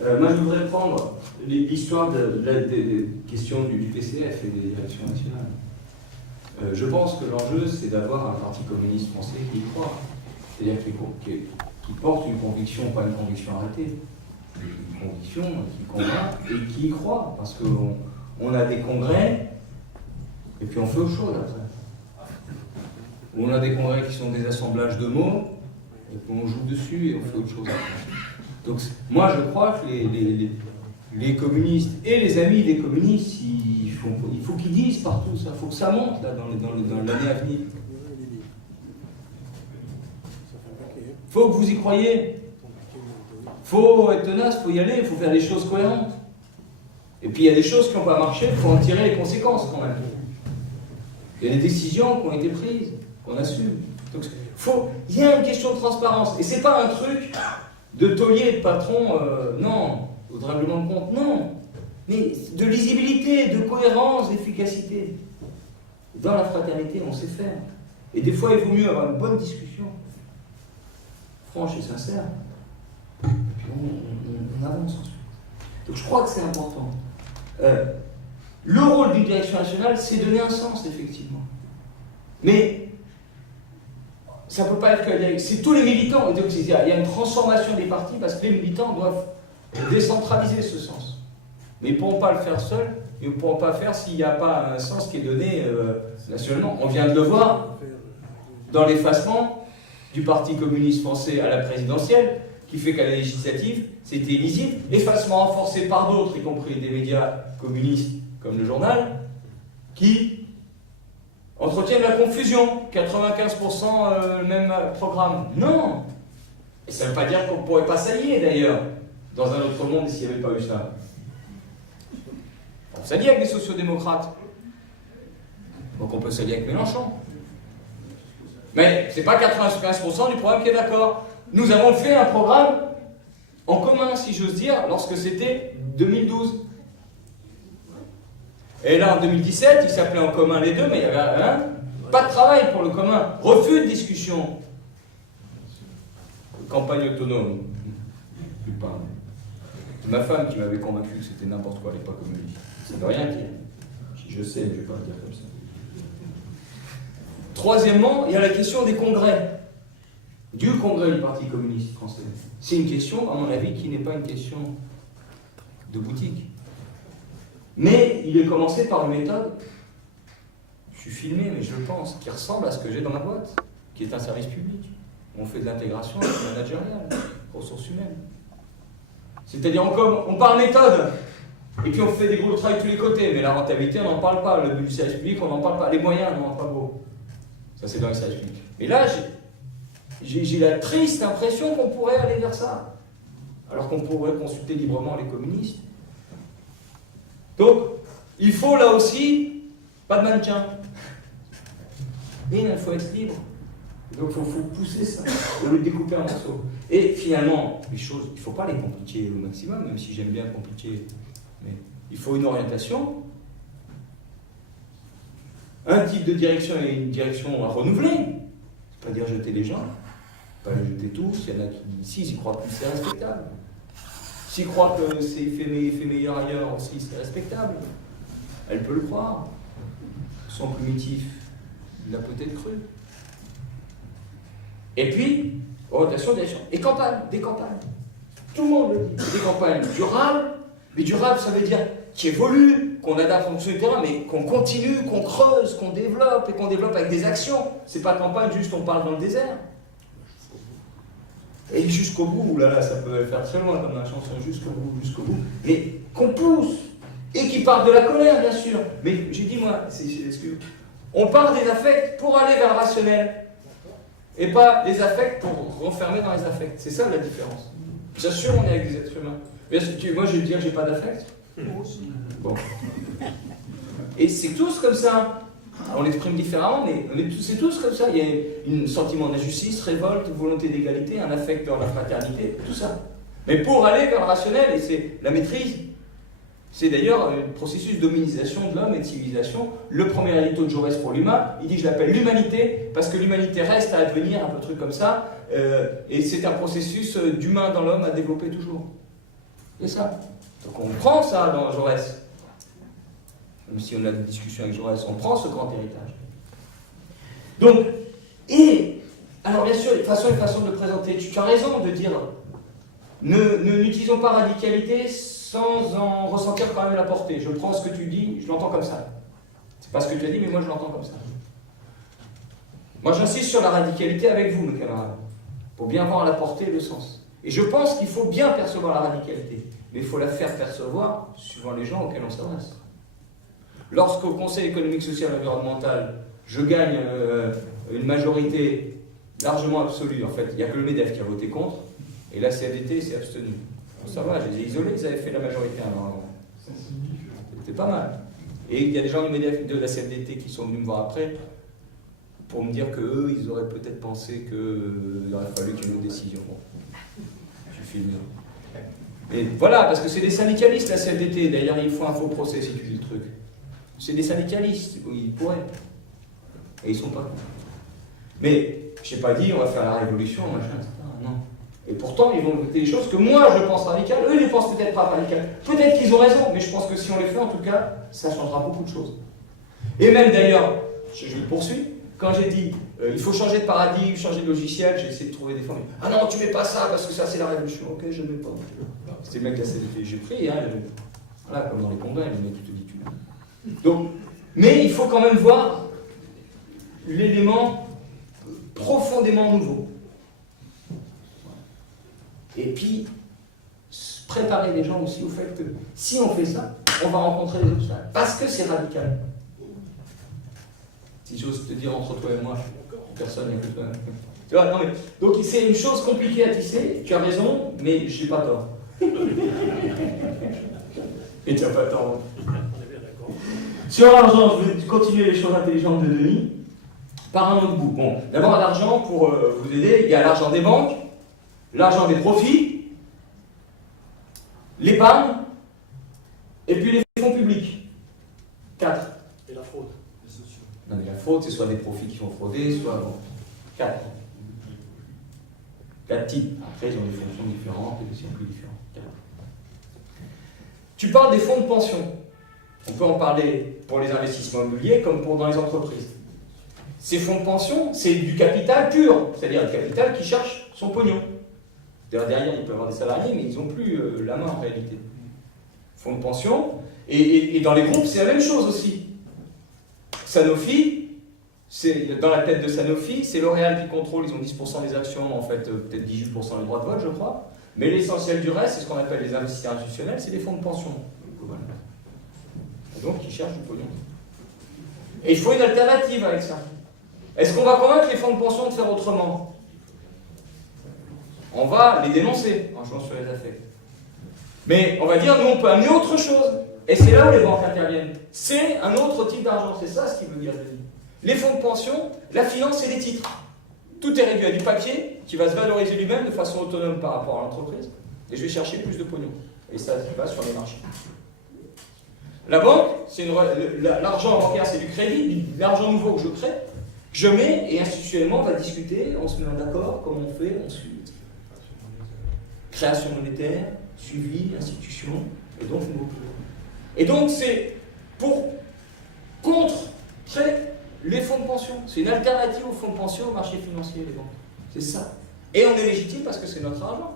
Moi, je voudrais prendre l'histoire des questions du PCF et des directions nationales. Je pense que l'enjeu, c'est d'avoir un parti communiste français qui y croit. C'est-à-dire qui porte une conviction, pas une conviction arrêtée, une conviction qui convainc et qui y croit. Parce qu'on a des congrès, et puis on fait autre chose après. On a des congrès qui sont des assemblages de mots, et puis on joue dessus et on fait autre chose après. Donc moi je crois que les communistes et les amis des communistes, il faut qu'ils disent partout ça, il faut que ça monte là, dans l'année à venir. Il faut que vous y croyez. Il faut être tenace, il faut y aller, il faut faire des choses cohérentes. Et puis il y a des choses qui n'ont pas marché, il faut en tirer les conséquences quand même. Il y a des décisions qui ont été prises, qu'on assume. Donc il y a une question de transparence. Et c'est pas un truc de taulier, de patron, non, au règlement de compte, non. Mais de lisibilité, de cohérence, d'efficacité. Dans la fraternité, on sait faire. Et des fois, il vaut mieux avoir une bonne discussion, franche et sincère, et puis on avance ensuite. Donc je crois que c'est important. Le rôle d'une direction nationale, c'est donner un sens, effectivement. Mais ça ne peut pas être que... C'est tous les militants. Il y a une transformation des partis parce que les militants doivent décentraliser ce sens. Mais ils ne pourront pas le faire seuls. Ils ne pourront pas le faire s'il n'y a pas un sens qui est donné nationalement. On vient de le voir dans l'effacement du Parti communiste français à la présidentielle, qui fait qu'à la législative, c'était illisible. Effacement renforcé par d'autres, y compris des médias communistes comme le journal, qui entretiennent la confusion. 95% le même programme. Non. Et ça ne veut pas dire qu'on ne pourrait pas s'allier, d'ailleurs, dans un autre monde s'il n'y avait pas eu ça. On s'allie avec des sociodémocrates. Donc on peut s'allier avec Mélenchon. Mais ce n'est pas 95% du programme qui est d'accord. Nous avons fait un programme en commun, si j'ose dire, lorsque c'était 2012. Et là, en 2017, il s'appelait en commun les deux, mais il y avait pas de travail pour le commun. Refus de discussion. Campagne autonome. C'est ma femme qui m'avait convaincu que c'était n'importe quoi à l'époque communiste. Ça ne veut rien dire. Si je sais, je ne vais pas le dire comme ça. Troisièmement, il y a la question des congrès. Du congrès du Parti communiste français. C'est une question, à mon avis, qui n'est pas une question de boutique. Mais il est commencé par une méthode, je suis filmé, mais je le pense, qui ressemble à ce que j'ai dans ma boîte, qui est un service public. On fait de l'intégration managériale, ressources humaines. C'est-à-dire, on parle méthode, et puis on fait des groupes de travail de tous les côtés, mais la rentabilité, on n'en parle pas. Le but du service public, on n'en parle pas. Les moyens, on n'en parle pas beaucoup. Ça, c'est dans le service public. Et là, j'ai la triste impression qu'on pourrait aller vers ça, alors qu'on pourrait consulter librement les communistes. Donc, il faut là aussi, pas de maintien. Et il faut être libre. Donc, il faut pousser ça, faut le découper en morceaux. Et finalement, les choses, il ne faut pas les compliquer au maximum, même si j'aime bien compliquer. Mais il faut une orientation, un type de direction et une direction à renouveler. C'est pas dire jeter les gens, pas les jeter tous. Il y en a qui, s'ils y croient plus, c'est respectable. S'ils croient que c'est fait meilleur ailleurs aussi, c'est respectable. Elle peut le croire. Son primitif, il l'a peut-être cru. Et puis, orientation, direction. Et campagne, des campagnes. Tout le monde le dit. Des campagnes durables. Mais durable, ça veut dire qui évolue, qu'on adapte en fonction du terrain, mais qu'on continue, qu'on creuse, qu'on développe, et qu'on développe avec des actions. C'est pas campagne, juste on parle dans le désert. Et jusqu'au bout, là, ça peut faire très loin comme la chanson, jusqu'au bout. Mais qu'on pousse, et qui part de la colère, bien sûr. Mais j'ai dit, moi, on part des affects pour aller vers le rationnel, et pas des affects pour renfermer dans les affects. C'est ça la différence. Bien sûr, on est avec des êtres humains. Moi, je vais dire que j'ai pas d'affect. Bon. Et c'est tous comme ça. On l'exprime différemment, mais c'est tous comme ça. Il y a un sentiment d'injustice, révolte, volonté d'égalité, un affect dans la fraternité, tout ça. Mais pour aller vers le rationnel, et c'est la maîtrise, c'est d'ailleurs un processus d'hominisation de l'homme et de civilisation. Le premier édito de Jaurès pour l'humain, il dit que je l'appelle l'humanité, parce que l'humanité reste à advenir, un peu truc comme ça, et c'est un processus d'humain dans l'homme à développer toujours. C'est ça. Donc on prend ça dans Jaurès. Même si on a des discussions avec Jaurès, on prend ce grand héritage. Donc, alors bien sûr, une façon de présenter, tu as raison de dire, n'utilisons pas radicalité sans en ressentir quand même la portée. Je prends ce que tu dis, je l'entends comme ça. C'est pas ce que tu as dit, mais moi je l'entends comme ça. Moi j'insiste sur la radicalité avec vous, mes camarades, pour bien voir la portée et le sens. Et je pense qu'il faut bien percevoir la radicalité, mais il faut la faire percevoir suivant les gens auxquels on s'adresse. Lorsqu'au Conseil économique, social et environnemental, je gagne une majorité largement absolue, en fait, il n'y a que le MEDEF qui a voté contre, et la CFDT s'est abstenue. Bon, ça va, je les ai isolés, ils avaient fait la majorité avant. C'était pas mal. Et il y a des gens du MEDEF, de la CFDT qui sont venus me voir après pour me dire qu'eux, ils auraient peut-être pensé qu'il aurait fallu qu'il y ait une autre décision. Bon, je filme. Et voilà, parce que c'est des syndicalistes, la CFDT. D'ailleurs, ils font un faux procès si tu dis le truc. C'est des syndicalistes, ils pourraient. Et ils sont pas. Mais je n'ai pas dit on va faire la révolution, machin, etc. Non. Et pourtant, ils vont voter des choses que moi je pense radicales, eux ils ne pensent peut-être pas radicales. Peut-être qu'ils ont raison, mais je pense que si on les fait, en tout cas, ça changera beaucoup de choses. Et même d'ailleurs, je poursuis, quand j'ai dit il faut changer de paradigme, changer de logiciel, j'ai essayé de trouver des formes. Ah non, tu mets pas ça parce que ça c'est la révolution. Ok, je ne mets pas. C'était le mec de la CDT, j'ai pris, hein, voilà, comme dans les combats, le mec tu te dis tu. Donc, mais il faut quand même voir l'élément profondément nouveau. Et puis, préparer les gens aussi au fait que si on fait ça, on va rencontrer des obstacles. Parce que c'est radical. Si j'ose te dire entre toi et moi, personne n'est que toi. Tu vois, non mais, donc c'est une chose compliquée à tisser, tu as raison, mais je n'ai pas tort. Et tu n'as pas tort. Sur l'argent, je vais continuer les choses intelligentes de Denis par un autre bout. Bon, d'abord l'argent, pour vous aider, il y a l'argent des banques, l'argent des profits, l'épargne, et puis les fonds publics. 4. Et la fraude. Non, mais la fraude, c'est soit des profits qui sont fraudés, soit... Bon, 4. 4 types. Après, ils ont des fonctions différentes et des circuits différents. 4. Tu parles des fonds de pension. On peut en parler pour les investissements immobiliers comme pour dans les entreprises. Ces fonds de pension, c'est du capital pur, c'est-à-dire du capital qui cherche son pognon. Derrière, il peut y avoir des salariés, mais ils n'ont plus la main en réalité. Fonds de pension, et dans les groupes, c'est la même chose aussi. Sanofi, dans la tête de Sanofi, c'est L'Oréal qui contrôle, ils ont 10% des actions, en fait, peut-être 18% des droits de vote, je crois. Mais l'essentiel du reste, c'est ce qu'on appelle les investisseurs institutionnels, c'est les fonds de pension. Et donc, ils cherchent du pognon. Et il faut une alternative avec ça. Est-ce qu'on va convaincre les fonds de pension de faire autrement? On va les dénoncer en jouant sur les affects. Mais on va dire, nous, on peut amener autre chose. Et c'est là où les banques interviennent. C'est un autre type d'argent. C'est ça ce qu'il veut dire, Denis. Les fonds de pension, la finance, c'est des titres. Tout est réduit à du papier qui va se valoriser lui-même de façon autonome par rapport à l'entreprise. Et je vais chercher plus de pognon. Et ça va sur les marchés. La banque, l'argent bancaire, c'est du crédit, l'argent nouveau que je crée, je mets et institutionnellement on va discuter, on se met d'accord, comment on fait, on suit. Création monétaire, suivi, institution, et donc nouveau pouvoir. Et donc c'est pour contrer les fonds de pension. C'est une alternative aux fonds de pension, au marché financier, les banques. C'est ça. Et on est légitime parce que c'est notre argent.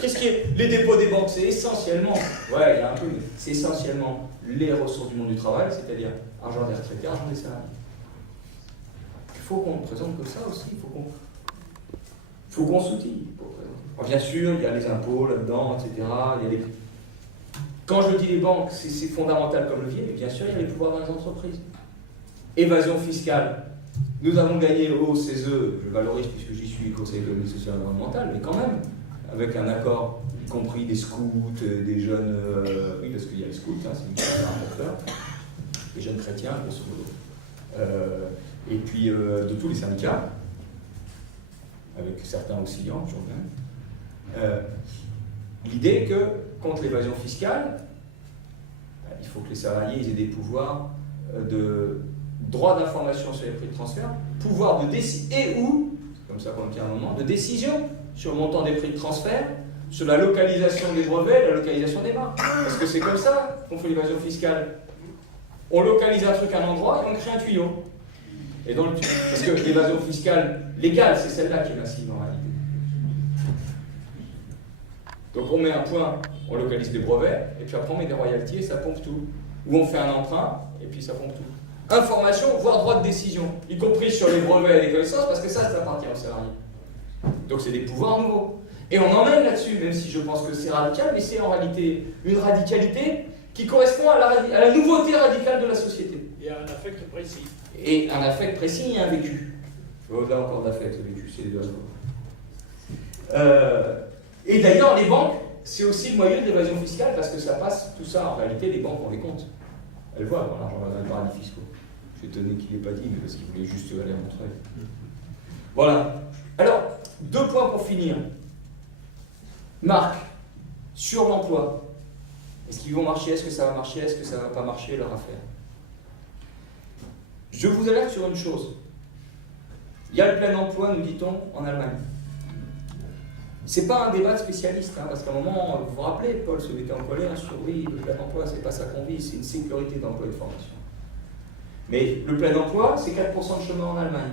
Qu'est-ce qui est les dépôts des banques? C'est essentiellement, ouais, il y a un peu, c'est essentiellement les ressources du monde du travail, c'est-à-dire argent des retraités, argent des salariés. Il faut qu'on présente comme ça aussi, il faut qu'on s'outille. Bien sûr, il y a les impôts là-dedans, etc. Quand je dis les banques, c'est fondamental comme levier, mais bien sûr, il y a les pouvoirs dans les entreprises. Évasion fiscale. Nous avons gagné au CESE, je valorise puisque j'y suis, Conseil économique, social et environnemental, mais quand même, avec un accord, y compris des scouts, des jeunes, oui, parce qu'il y a les scouts, hein, c'est une question d'importeur, les jeunes chrétiens, grosso modo, et puis de tous les syndicats, avec certains auxiliants, toujours bien. L'idée que, contre l'évasion fiscale, il faut que les salariés aient des pouvoirs de droit d'information sur les prix de transfert, pouvoir de décision, et ou, c'est comme ça qu'on le dit à un moment, de décision sur le montant des prix de transfert, sur la localisation des brevets, la localisation des marques. Parce que c'est comme ça qu'on fait l'évasion fiscale. On localise un truc à un endroit et on crée un tuyau. Et parce que l'évasion fiscale légale, c'est celle-là qui est massive en réalité. Donc on met un point, on localise des brevets, et puis après on met des royalties et ça pompe tout. Ou on fait un emprunt, et puis ça pompe tout. Information, voire droit de décision, y compris sur les brevets et les connaissances, parce que ça appartient aux salariés. Donc c'est des pouvoirs nouveaux. Et on emmène là-dessus, même si je pense que c'est radical, mais c'est en réalité une radicalité qui correspond à la nouveauté radicale de la société. Et à un affect précis. Et un affect précis et un vécu. Au-delà encore d'affect, le vécu, c'est les deux. Et d'ailleurs, les banques, c'est aussi le moyen de l'évasion fiscale parce que ça passe, tout ça, en réalité, les banques, on les compte. Elles voient quand l'argent va dans les paradis fiscaux. Je suis étonné qu'il n'ait pas dit, mais parce qu'il voulait juste aller montrer. Voilà. Alors, 2 points pour finir. Marc, sur l'emploi. Est-ce qu'ils vont marcher? Est-ce que ça va marcher? Est-ce que ça ne va pas marcher, leur affaire? Je vous alerte sur une chose. Il y a le plein emploi, nous dit-on, en Allemagne. C'est pas un débat de spécialiste, hein, parce qu'à un moment, vous vous rappelez, Paul se mettait en colère sur oui, le plein emploi, c'est pas ça qu'on vit, c'est une sécurité d'emploi et de formation. Mais le plein emploi, c'est 4% de chômeurs en Allemagne.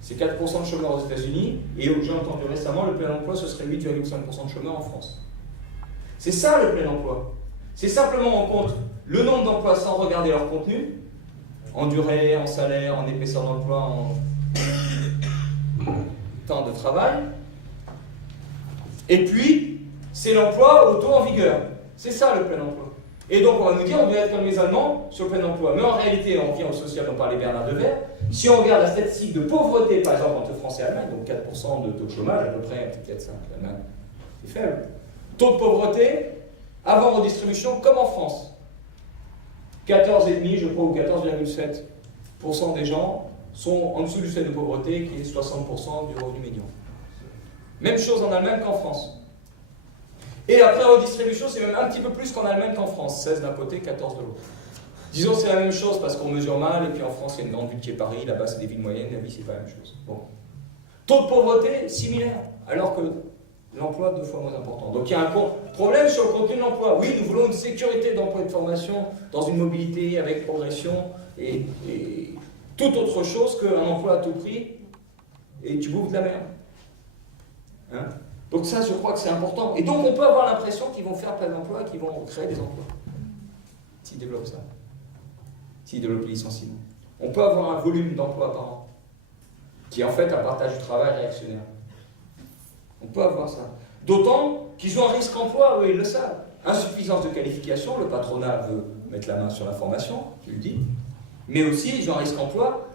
C'est 4% de chômeurs aux États-Unis, et j'ai entendu récemment, le plein emploi, ce serait 8,5% de chômeurs en France. C'est ça le plein emploi. C'est simplement on compte le nombre d'emplois sans regarder leur contenu, en durée, en salaire, en épaisseur d'emploi, en temps de travail. Et puis, c'est l'emploi au taux en vigueur. C'est ça le plein emploi. Et donc, on va nous dire, on doit être comme les Allemands sur le plein emploi. Mais en réalité, on revient au social dont parlait Bernard Devers. Si on regarde la statistique de pauvreté, par exemple, entre France et Allemagne, donc 4% de taux de chômage, à peu près, peut-être 4,5, l'Allemagne, c'est faible. Taux de pauvreté, avant redistribution, comme en France. 14,5, je crois, ou 14,7% des gens sont en dessous du seuil de pauvreté, qui est 60% du revenu médian. Même chose en Allemagne qu'en France. Et après redistribution, c'est même un petit peu plus qu'en Allemagne qu'en France. 16 d'un côté, 14 de l'autre. Disons c'est la même chose parce qu'on mesure mal, et puis en France, il y a une grande ville qui est Paris, là-bas, c'est des villes moyennes, la vie, c'est pas la même chose. Bon. Taux de pauvreté, similaire, alors que l'emploi, 2 fois moins important. Donc il y a un problème sur le contenu de l'emploi. Oui, nous voulons une sécurité d'emploi et de formation dans une mobilité avec progression et toute autre chose qu'un emploi à tout prix et tu bouffes de la merde. Hein? Donc ça, je crois que c'est important. Et donc on peut avoir l'impression qu'ils vont faire plein d'emplois et qu'ils vont créer des emplois. S'ils développent ça. S'ils développent les licenciements. On peut avoir un volume d'emplois par an qui est en fait un partage du travail réactionnaire. On peut avoir ça. D'autant qu'ils ont un risque emploi, eux, ils le savent. Insuffisance de qualification, le patronat veut mettre la main sur la formation, je le dis. Mais aussi, ils ont un risque emploi.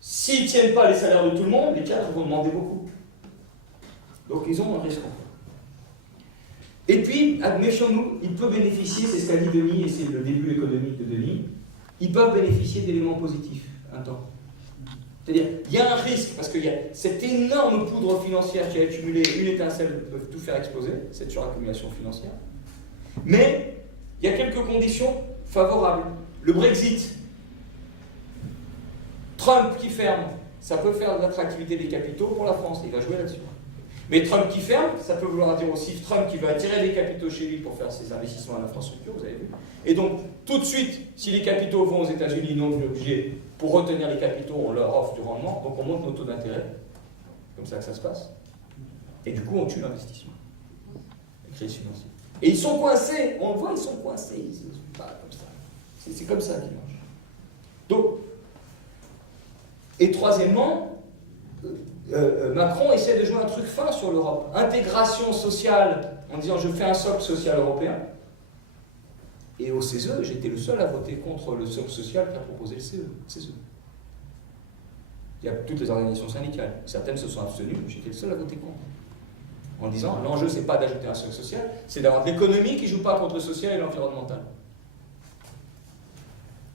S'ils ne tiennent pas les salaires de tout le monde, les cadres vont demander beaucoup. Donc ils ont un risque emploi. Et puis, méfions-nous, il peut bénéficier, c'est ce qu'a dit Denis, et c'est le début économique de Denis, ils peuvent bénéficier d'éléments positifs un temps. C'est-à-dire, il y a un risque, parce qu'il y a cette énorme poudre financière qui a accumulé, une étincelle peut tout faire exploser, cette suraccumulation financière. Mais, il y a quelques conditions favorables. Le Brexit, Trump qui ferme, ça peut faire de l'attractivité des capitaux pour la France, il va jouer là-dessus. Mais Trump qui ferme, ça peut vouloir dire aussi Trump qui va attirer des capitaux chez lui pour faire ses investissements en infrastructure, vous avez vu. Et donc, tout de suite, si les capitaux vont aux États-Unis, non plus obligés, pour retenir les capitaux, on leur offre du rendement, donc on monte nos taux d'intérêt. Comme ça que ça se passe. Et du coup, on tue l'investissement. La crise financière. Et ils sont coincés, on le voit, ils sont coincés. Ils sont pas comme ça. C'est comme ça qu'ils marchent. Donc, et troisièmement, Macron essaie de jouer un truc fin sur l'Europe. Intégration sociale, en disant je fais un socle social européen. Et au CESE, j'étais le seul à voter contre le socle social qu'a proposé le CESE. Il y a toutes les organisations syndicales. Certaines se sont abstenues, j'étais le seul à voter contre. En disant l'enjeu, c'est pas d'ajouter un socle social, c'est d'avoir de l'économie qui ne joue pas contre le social et l'environnemental.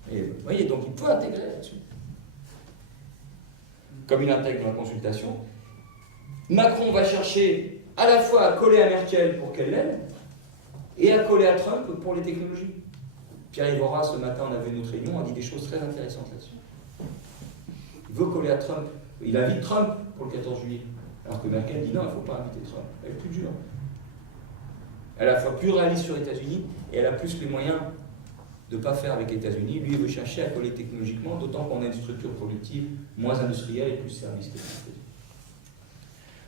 Et vous voyez, donc il peut intégrer là-dessus. Comme il intègre dans la consultation, Macron va chercher à la fois à coller à Merkel pour qu'elle l'aide, et à coller à Trump pour les technologies. Pierre-Yves Horas, ce matin, on avait une autre réunion, a dit des choses très intéressantes là-dessus. Il veut coller à Trump. Il invite Trump pour le 14 juillet. Alors que Merkel dit non, il ne faut pas inviter Trump. Elle est plus dure. Elle est à la fois plus réaliste sur les États-Unis et elle a plus les moyens de ne pas faire avec les États-Unis. Lui, il veut chercher à coller technologiquement, d'autant qu'on a une structure productive moins industrielle et plus service que les États-Unis.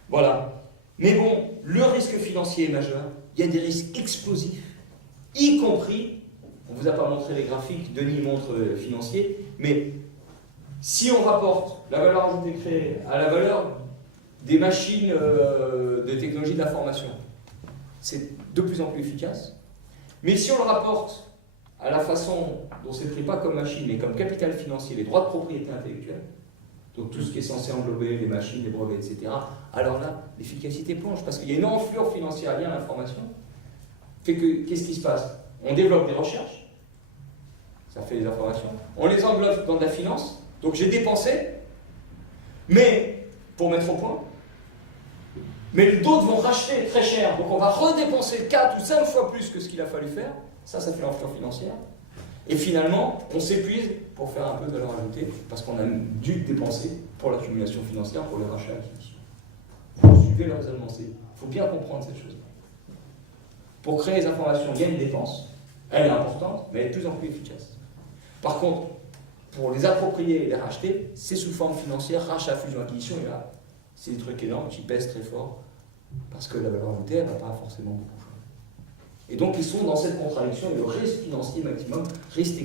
Voilà. Mais bon, le risque financier est majeur. Il y a des risques explosifs, y compris, on ne vous a pas montré les graphiques, Denis montre financier, mais si on rapporte la valeur ajoutée créée à la valeur des machines de technologie de l'information, c'est de plus en plus efficace. Mais si on le rapporte à la façon dont c'est pris pas comme machine, mais comme capital financier, les droits de propriété intellectuelle, donc tout ce qui est censé englober les machines, les brevets, etc., alors là, l'efficacité plonge, parce qu'il y a une enflure financière liée à l'information. Fait que, qu'est-ce qui se passe? On développe des recherches, ça fait des informations, on les englobe dans de la finance, donc j'ai dépensé, mais pour mettre au point, mais d'autres vont racheter très cher, donc on va redépenser 4 ou 5 fois plus que ce qu'il a fallu faire, ça fait l'enflure financière, et finalement, on s'épuise pour faire un peu de valeur ajoutée, parce qu'on a dû dépenser pour l'accumulation financière, pour le rachat acquisition. Vous suivez le raisonnement, il faut bien comprendre cette chose. Pour créer les informations, il y a une dépense, elle est importante, mais elle est de plus en plus efficace. Par contre, pour les approprier et les racheter, c'est sous forme financière, rachat, fusion, acquisition, et là, c'est des trucs énormes qui pèsent très fort, parce que la valeur ajoutée, elle ne va pas forcément beaucoup changer. Et donc, ils sont dans cette contradiction, et le risque financier maximum, risque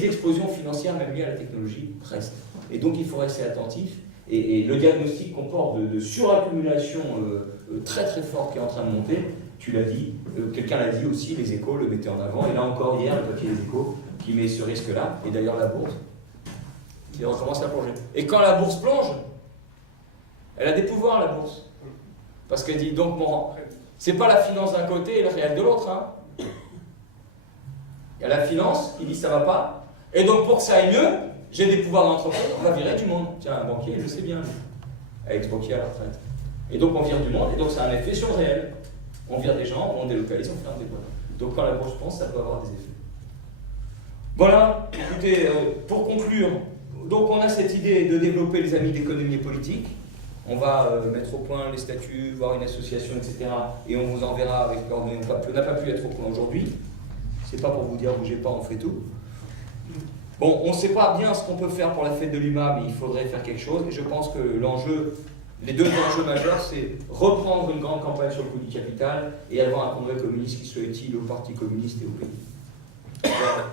d'explosion financière, même lié à la technologie, reste. Et donc, il faut rester attentif, et le diagnostic qu'on porte de suraccumulation très très forte qui est en train de monter, tu l'as dit, quelqu'un l'a dit aussi, les Échos le mettaient en avant, et là encore hier, le papier des Échos qui met ce risque-là, et d'ailleurs la bourse, qui recommence à plonger. Et quand la bourse plonge, elle a des pouvoirs, la bourse. Parce qu'elle dit, donc, bon, c'est pas la finance d'un côté et le réel de l'autre. Hein. Il y a la finance qui dit ça va pas, et donc pour que ça aille mieux, j'ai des pouvoirs d'entreprise, on va virer du monde. Tiens, un banquier, je sais bien, ex-banquier à la retraite. Et donc on vire du monde, et donc ça a un effet sur le réel. On vire des gens, on délocalise, on ferme des boîtes. Donc quand la bourse pense, ça peut avoir des effets. Voilà, écoutez, pour conclure, donc on a cette idée de développer les amis d'économie et politique. On va mettre au point les statuts, voir une association, etc. Et on vous enverra avec coordonnées. On n'a pas pu être au point aujourd'hui. C'est pas pour vous dire bougez pas, on fait tout. Bon, on ne sait pas bien ce qu'on peut faire pour la fête de l'UMA, mais il faudrait faire quelque chose. Et je pense que les deux enjeux majeurs, c'est reprendre une grande campagne sur le coût du capital et avoir un congrès communiste qui soit utile au Parti communiste et au pays. Voilà.